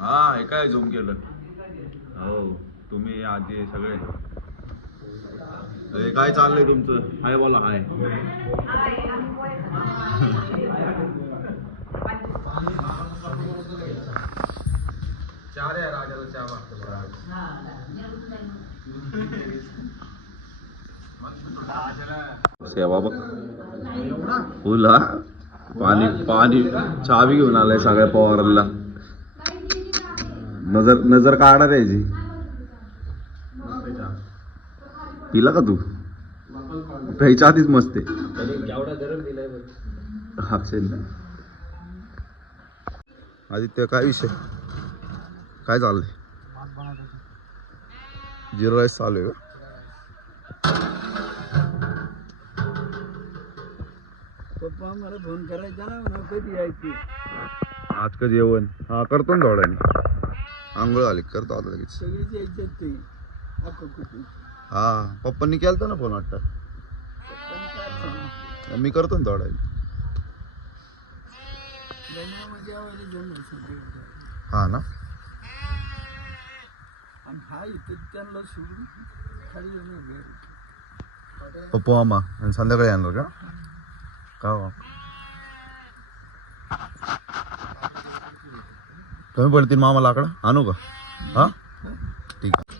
हा हे काय झूम केलं. हो तुम्ही आधी सगळे. हे काय चाललंय तुमचं? हाय बोला हाय. चार आहे राजाला चहा सेवा बघ फुल हा पाणी पाणी चहा बी घेऊन आलाय सगळ्या पवाराला. नजर नजर काढणार यायची. पिला का तू? प्यायच्या आधीच मस्त आहे. आदित्य काय विषय काय चाललंय? जिरा राईस चालू आहे का? पप्पा मला फोन करायचा ना कधी यायची. आज कधी जेवण? हा करतो ना थोड्याने. आंघोळ आली करतो आता लगेच. सगळीच यायच्यात ते हा पप्पांनी केलता ना फोन वाटतं. मी करतो ना थोड्याने. हा ना पप्पू मामा आणि संध्याकाळी येणार का कमी पडतील मामा लाकडं आणू का? हा ठीक आहे.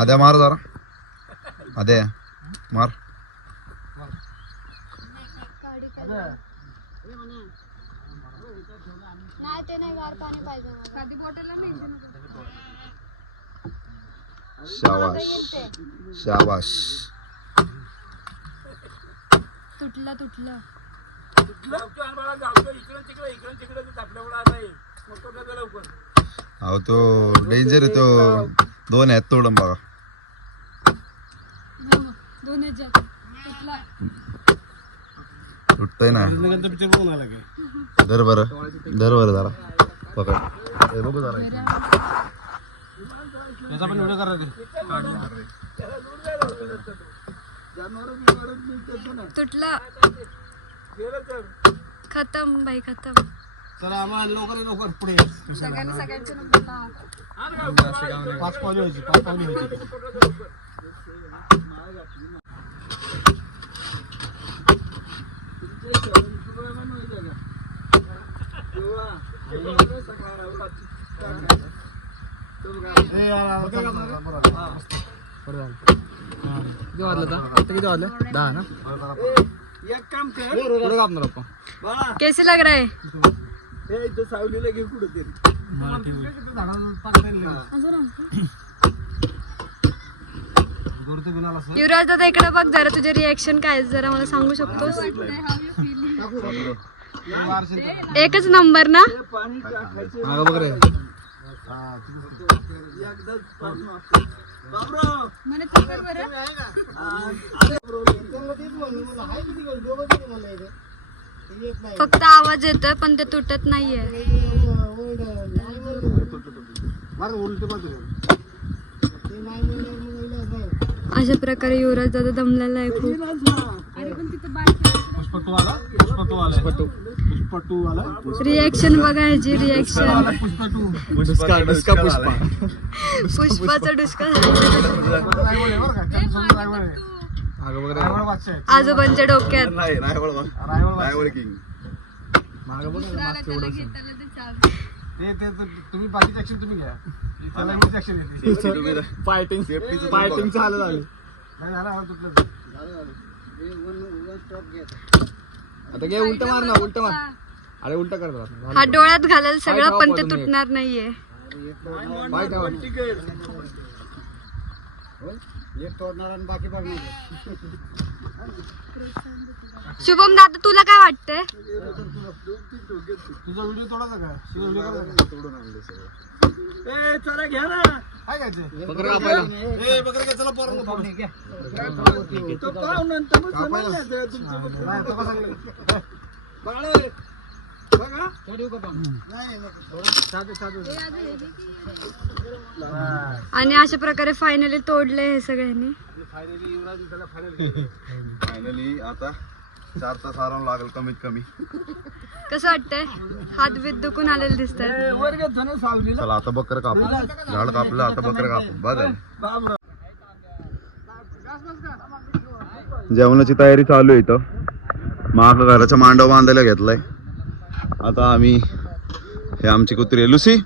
आद्या मार जरा. आद्या मार. नाही ते नाही गार पाणी पाहिजे मला. शाबाश शाबाश. तुटला तुटला. अहो तो डेंजर आहे तो. दोन आहेत तोडून बघा. तुटतय ना. धर बरं धर बरं जरा पकड. हे बघू जरा तुटला. खतम भाई खतम. चला आम्हाला लवकर पुढे सगळ्यांनी सगळ्यांचे नंबर लावा. 5 पावली व्हायची 5 पावली व्हायची. किती वाजलं आता? किती वाजलं? 10 ना. एक काम कर पुढे कापणार आपण. कैसे लग रहा है? हे इथं सावलीला घे कुठे तरी. युवराज दादा इकडे बघ जरा. तुझे रिएक्शन काय जरा मला सांगू शकतोस? एकच नंबर ना. पाणी टाकायचं. हा बघ रे. फक्त आवाज येतोय पण ते तुटत नाहीये. अशा प्रकारे युवराज दादा दमलेला आहे खूप. रिएक्शन बघायची. रिएक्शन पुष्पाचा डुसका. आजोबांच्या डोक्यात. तुम्ही बाकीचे ऍक्शन तुम्ही घ्या. फायटिंग फायटिंग झालं झालं. आता घे उलट मार ना. उलट मार. अरे उलट कर. हा डोळ्यात घालेल सगळं पण ते तुटणार नाहीये. शुभम दादा तुला काय वाटतंय? तुझा व्हिडिओ तोडायचा का? तुझा व्हिडिओ करायचा तोडून आणले सगळं. ए चला घ्या ना. काय घ्यायचं? बकरं कापायला. ए बकरं घ्या चला पोरांनो पाहुणे घ्या. तो पाहुण्यांचं मग समजलं तुमचं. नाही तो कसा गेला? बाळे बघा. चढू का पाहुणे? नाही साधे साधे. आणि अशा प्रकारे फायनली तोडले हे सगळ्यांनी. फायनली आता 4 तास आराम लागेल कमीत कमी. कसं वाटतंय? हात बीत दुखून आलेले दिसतात. चला आता बकर कापू. झाड कापलं आता बकर कापू. बघा जेवणाची तयारी चालू आहे इथं. माग घराचा मांडव बांधायला घेतलाय. आता आम्ही हे आमची कुत्री आहे लुसी.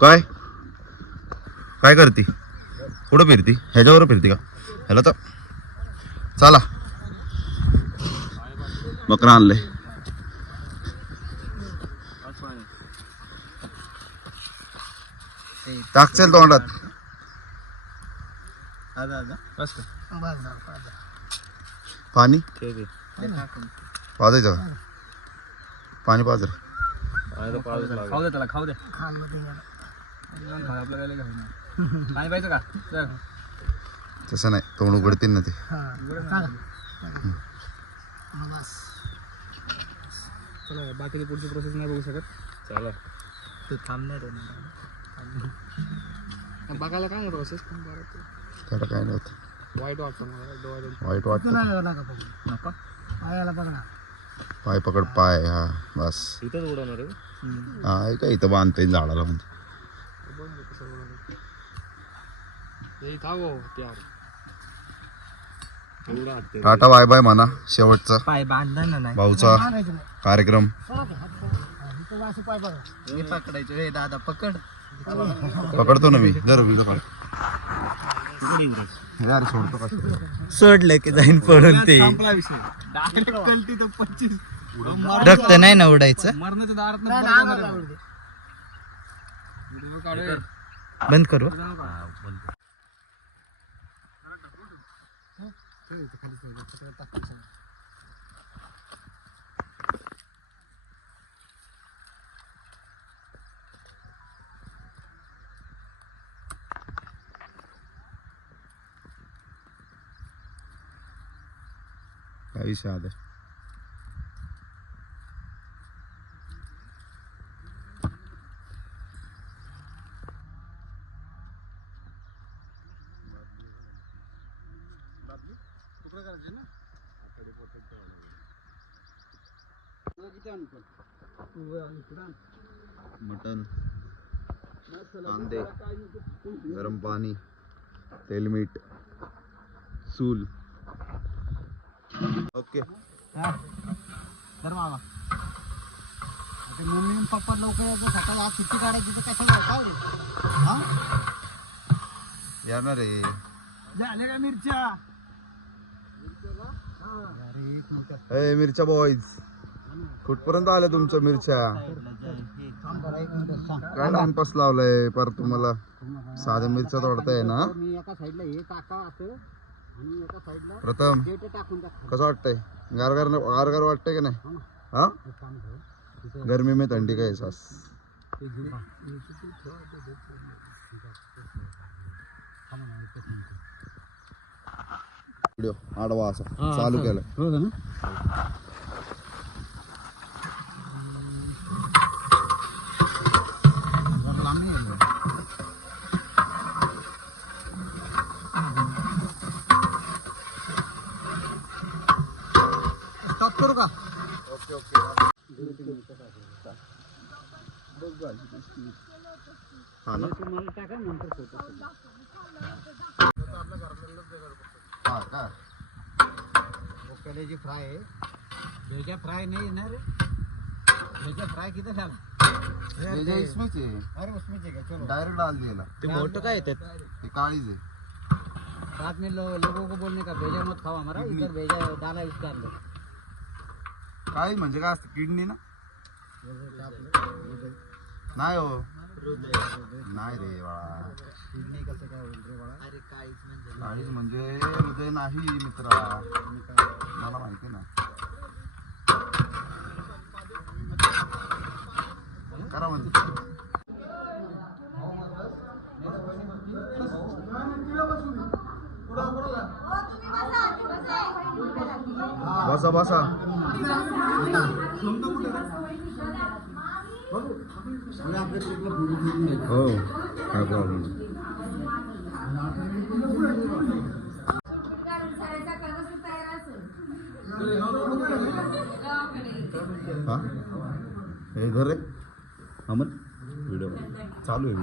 काय काय करती? कुठं फिरती? ह्याच्यावर फिरती का? ह्याला तर चला बकरा आणले. टाकचेल तोंडात. पाणी पाजायचं का? पाणी पाज रे. खाऊ दे त्याला खाऊ दे. आपलं काय पाणी पाहिजे का? तसं नाही तोंड उघडतील ना ते. चला बाकीची पुढची प्रोसेस नाही बघू शकत. चला तू थांबणार बघायला काय प्रोसेस त्याला काय नव्हतं. वाईट वाटतं मला. वाईट वाटतं. नका पायाला बघा. पाय पकड पाय. हा बस. इथंच उडवणार आहे. हा का इथं बांधता येईल झाडाला म्हणजे. टाटा बाय बाय म्हणा. शेवटचा पाय बांधला ना नाही भाऊचा कार्यक्रम. पकडायचं हे दादा पकड. पकडतो ना मी. जर यार सोडतो का? सोडलं की जाईन पडून ते रक्त नाही ना उडायचं. बंद करू. काही शाद आहे. मटन, कांदे, गरम पाणी, तेल मीठ, सूल. ओके तर मामा मम्मी पप्पा लोक सकाळी आज सुट्टी काढायची तर कशाला येणार रे. झाले का मिरच्या? ए मिरच्या बॉईज कुठपर्यंत आल्या तुमच्या मिरच्या? काय टाइमपास लावलाय पर तुम्हाला? साध्या मिरच्या तोडताय ना? एका साईडला हे टाका असं आणि एका साईडला प्रथम टाकून कसं वाटतंय? गारगार गारगार वाटतंय की नाही? हा गर्मी में थंडी का एहसास. व्हिडिओ आडवा असा चालू केलाय. स्टॉप करू का? Okay okay. हा ना? हा का? कलेजी फ्राय आहे. भेजा फ्राय नाही ना रे. भेजा फ्राय किती झाला? भेजा इसमें से अरे उसमें से चलो डायरेक्ट डाल दिया. ते मोठं काय येतात? ते काळीज आहे. रात में लोगों को बोलने का भेजा मत खाओ हमारा इधर भेजा डाला इसका अंदर. काळीज म्हणजे काय असतं? किडनी ना? नाही हो नाही रे बाळा, काळीज म्हणजे हृदय नाही मित्रा, मला माहिती ना. करा म्हणजे बसा बसा. हो काय प्रॉब्लेम. हा हे घर रे अमन, व्हिडिओ चालू आहे.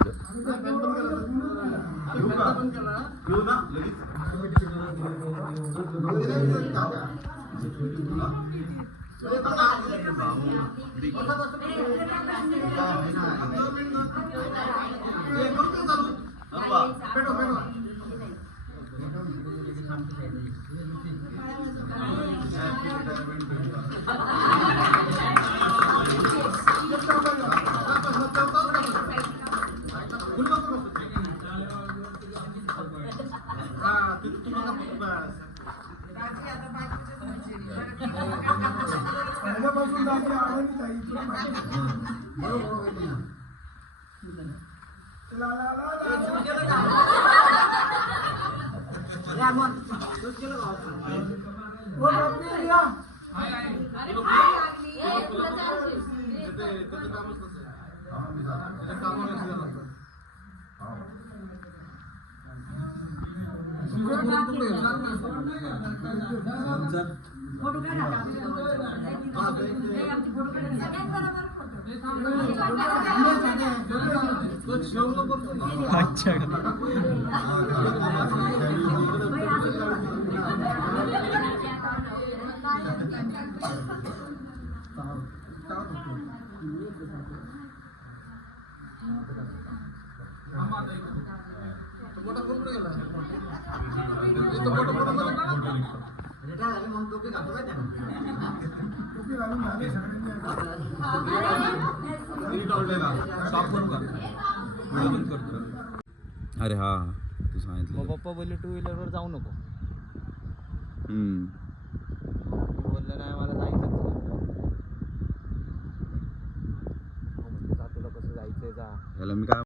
अरे हा तू सांगितलं. पप्पा बोलले 2 व्हीलरवर जाऊ नको. हम्म. बोललं नाही मला जायचं. तुला कसं जायचंय जा. याला मी काय